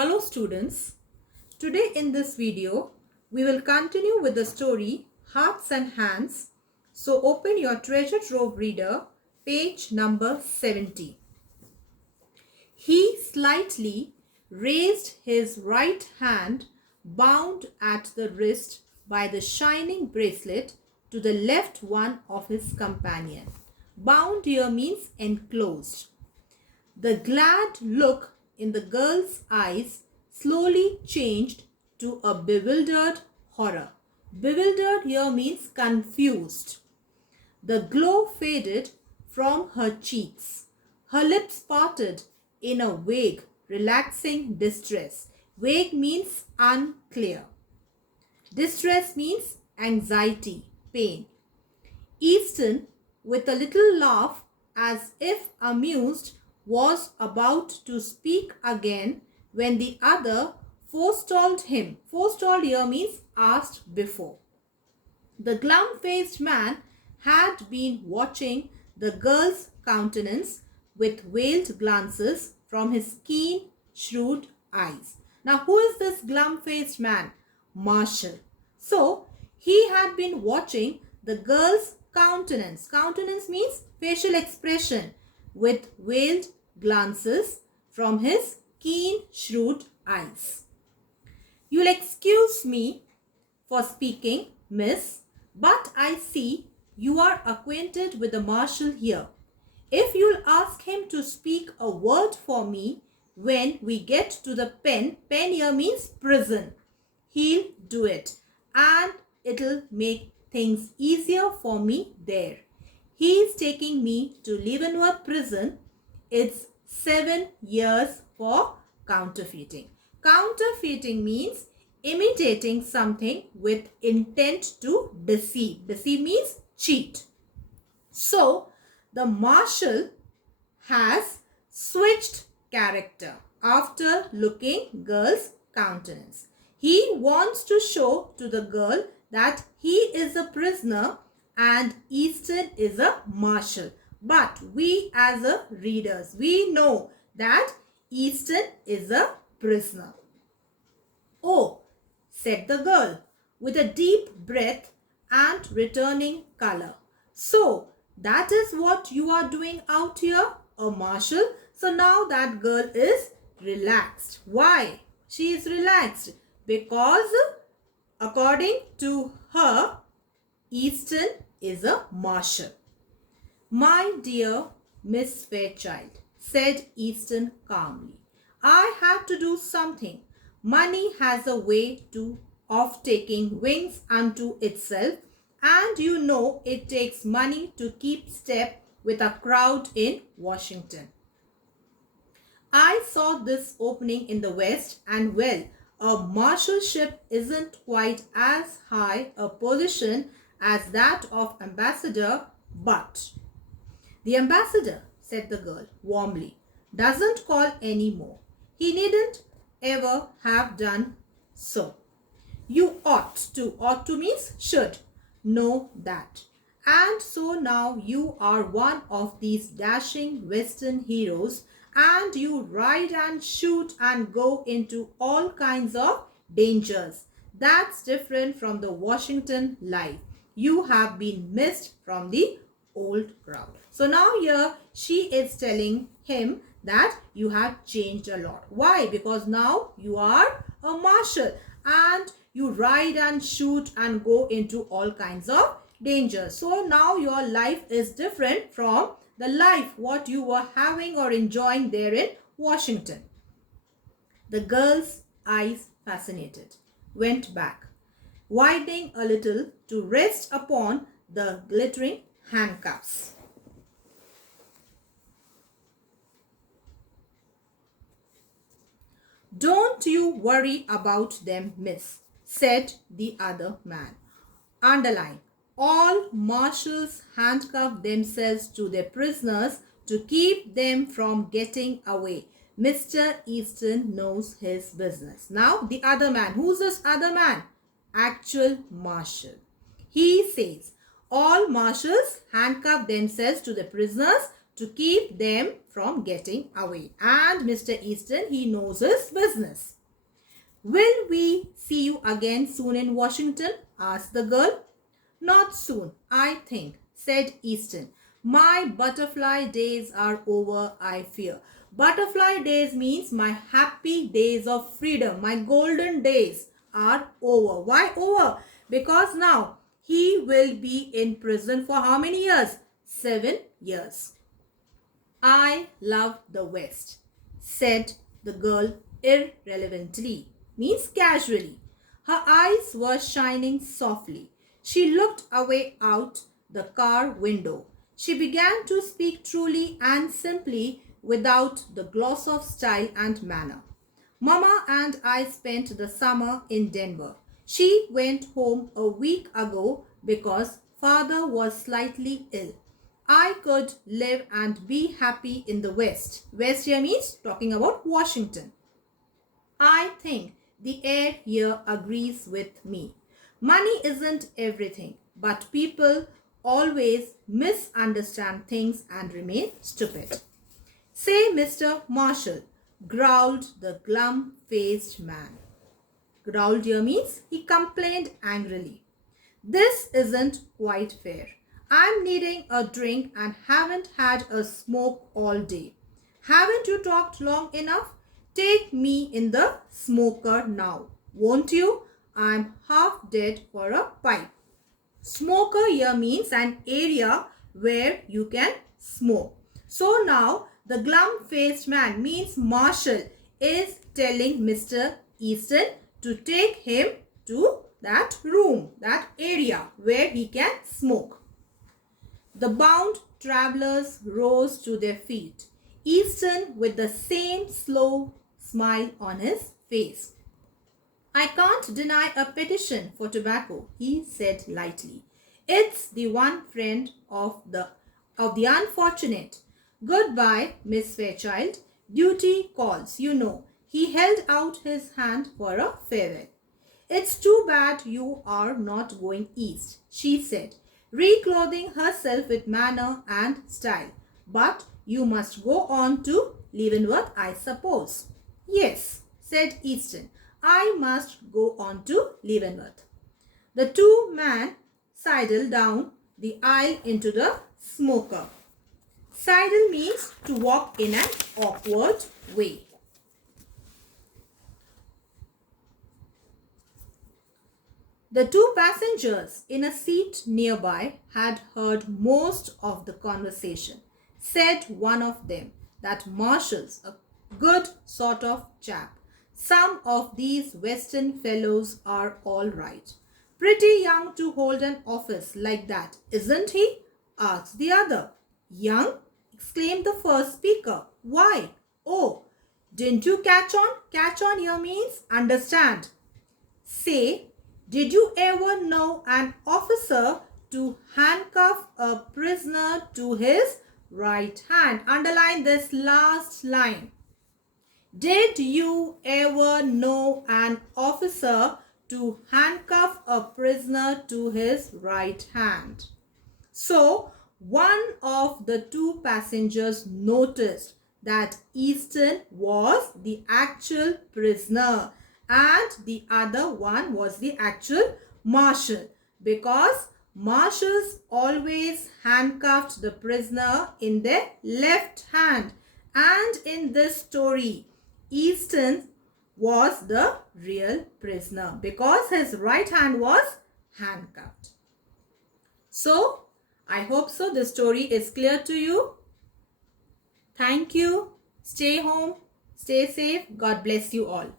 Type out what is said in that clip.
Hello students, today in this video we will continue with the story Hearts and Hands. So open your treasure trove reader, page number 70. He slightly raised his right hand, bound at the wrist by the shining bracelet, to the left one of his companion. Bound here means enclosed. The glad look in the girl's eyes slowly changed to a bewildered horror. Bewildered here means confused. The glow faded from her cheeks. Her lips parted in a vague, relaxing distress. Vague means unclear. Distress means anxiety, pain. Easton, with a little laugh, as if amused, was about to speak again when the other forestalled him. Forestalled here means asked before. The glum-faced man had been watching the girl's countenance with veiled glances from his keen, shrewd eyes. Now, who is this glum-faced man? Marshall. So, he had been watching the girl's countenance. Countenance means facial expression with veiled glances from his keen, shrewd eyes. You'll excuse me for speaking, miss, but I see you are acquainted with the marshal here. If you'll ask him to speak a word for me when we get to the pen here means prison, he'll do it and it'll make things easier for me there. He's taking me to Leavenworth prison. It's 7 years for counterfeiting. Counterfeiting means imitating something with intent to deceive. Deceive means cheat. So, the marshal has switched character after looking girl's countenance. He wants to show to the girl that he is a prisoner and Easton is a marshal. But we as a readers, we know that Easton is a prisoner. Oh, said the girl with a deep breath and returning color. So, that is what you are doing out here, a marshal. So, now that girl is relaxed. Why? She is relaxed because according to her, Easton is a marshal. My dear Miss Fairchild, said Easton calmly, I had to do something. Money has a way of taking wings unto itself, and you know it takes money to keep step with a crowd in Washington. I saw this opening in the West, and well, a marshalship isn't quite as high a position as that of ambassador, but the ambassador, said the girl warmly, doesn't call any more. He needn't ever have done so. You ought to means should, know that. And so now you are one of these dashing Western heroes, and you ride and shoot and go into all kinds of dangers. That's different from the Washington life. You have been missed from the old crowd. So now here she is telling him that you have changed a lot. Why? Because now you are a marshal and you ride and shoot and go into all kinds of danger. So now your life is different from the life what you were having or enjoying there in Washington. The girl's eyes, fascinated, went back, widening a little to rest upon the glittering handcuffs. Don't you worry about them, miss, said the other man. Underline, all marshals handcuff themselves to their prisoners to keep them from getting away. Mr. Easton knows his business. Now, the other man. Who's this other man? Actual marshal. He says, all marshals handcuff themselves to the prisoners to keep them from getting away. And Mr. Easton, he knows his business. Will we see you again soon in Washington? Asked the girl. Not soon, I think, said Easton. My butterfly days are over, I fear. Butterfly days means my happy days of freedom, my golden days are over. Why over? Because now he will be in prison for how many years? 7 years. I love the West, said the girl irrelevantly, means casually. Her eyes were shining softly. She looked away out the car window. She began to speak truly and simply without the gloss of style and manner. Mama and I spent the summer in Denver. She went home a week ago because father was slightly ill. I could live and be happy in the West. West here means talking about Washington. I think the air here agrees with me. Money isn't everything, but people always misunderstand things and remain stupid. Say, Mr. Marshall, growled the glum-faced man. Growled here means he complained angrily. This isn't quite fair. I'm needing a drink and haven't had a smoke all day. Haven't you talked long enough? Take me in the smoker now, won't you? I'm half dead for a pipe. Smoker here means an area where you can smoke. So now the glum-faced man means Marshall is telling Mr. Easton to take him to that room, that area where he can smoke. The bound travelers rose to their feet, Easton with the same slow smile on his face. I can't deny a petition for tobacco, he said lightly. It's the one friend of the unfortunate. Goodbye, Miss Fairchild. Duty calls, you know. He held out his hand for a farewell. It's too bad you are not going east, she said, reclothing herself with manner and style. But you must go on to Leavenworth, I suppose. Yes, said Easton. I must go on to Leavenworth. The two men sidled down the aisle into the smoker. Sidle means to walk in an awkward way. The two passengers in a seat nearby had heard most of the conversation. Said one of them that Marshall's a good sort of chap. Some of these Western fellows are all right. Pretty young to hold an office like that, isn't he? Asked the other. Young? Exclaimed the first speaker. Why? Oh, didn't you catch on? Catch on here means understand. Say, did you ever know an officer to handcuff a prisoner to his right hand? Underline this last line. Did you ever know an officer to handcuff a prisoner to his right hand? So, one of the two passengers noticed that Easton was the actual prisoner and the other one was the actual marshal, because marshals always handcuffed the prisoner in their left hand, and in this story Easton was the real prisoner because his right hand was handcuffed. So I hope so this story is clear to you. Thank you. Stay home, stay safe. God bless you all.